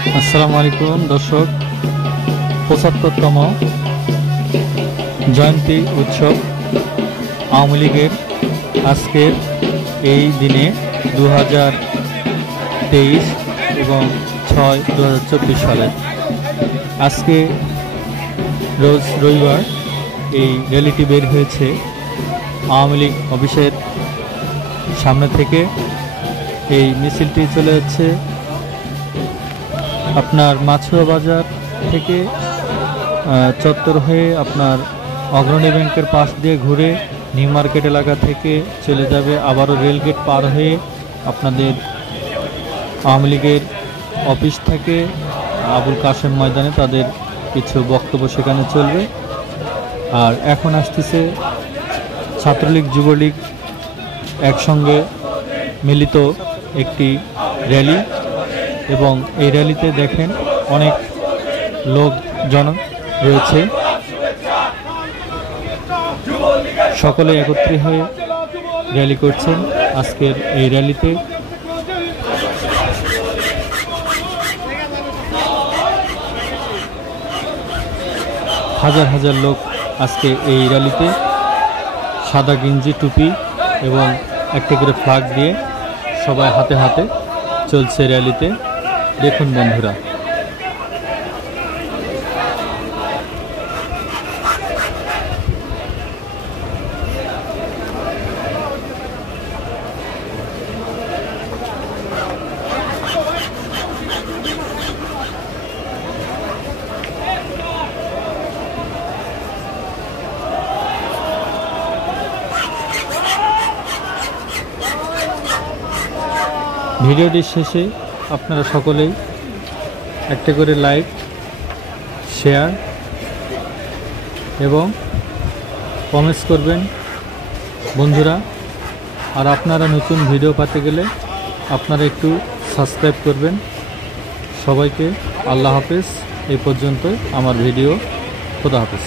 আসসালামু আলাইকুম দর্শক, ৭৫তম জয়ন্তী উৎসব আওয়ামী লীগের আজকের এই দিনে 2023 এবং 6/2024 সালের আজকে রোজ রবিবার এই র্যালিটি বের হয়েছে আওয়ামী লীগ অফিসের সামনে থেকে। এই মিছিলটি চলে যাচ্ছে আপনার মাছুয়া বাজার থেকে চত্বর হয়ে আপনার অগ্রণী ব্যাংকের পাশ দিয়ে ঘুরে নিউ মার্কেট এলাকা থেকে চলে যাবে, আবারও রেলগেট পার হয়ে আপনাদের আওয়ামী লীগের অফিস থেকে আবুল কাশেম ময়দানে তাদের কিছু বক্তব্য সেখানে চলবে। আর এখন আসতেছে ছাত্রলীগ যুবলীগ একসঙ্গে মিলিত একটি র্যালি, এবং এই র্যালিতে দেখেন অনেক লোকজন রয়েছে, সকলে একত্রে হয়ে র্যালি করছেন। আজকের এই র্যালিতে হাজার হাজার লোক আজকে এই র্যালিতে সাদা গেঞ্জি টুপি এবং একটা করে ফ্ল্যাগ দিয়ে সবাই হাতে হাতে চলছে র্যালিতে। দেখুন বন্ধুরা, ভিডিওটির শেষে আপনারা সকলেই একটা করে লাইক, শেয়ার এবং কমেন্টস করবেন বন্ধুরা। আর আপনারা নতুন ভিডিও পেতে গেলে আপনারা একটু সাবস্ক্রাইব করবেন। সবাইকে আল্লাহ হাফেজ। এই পর্যন্তই আমার ভিডিও। খোদা হাফেজ।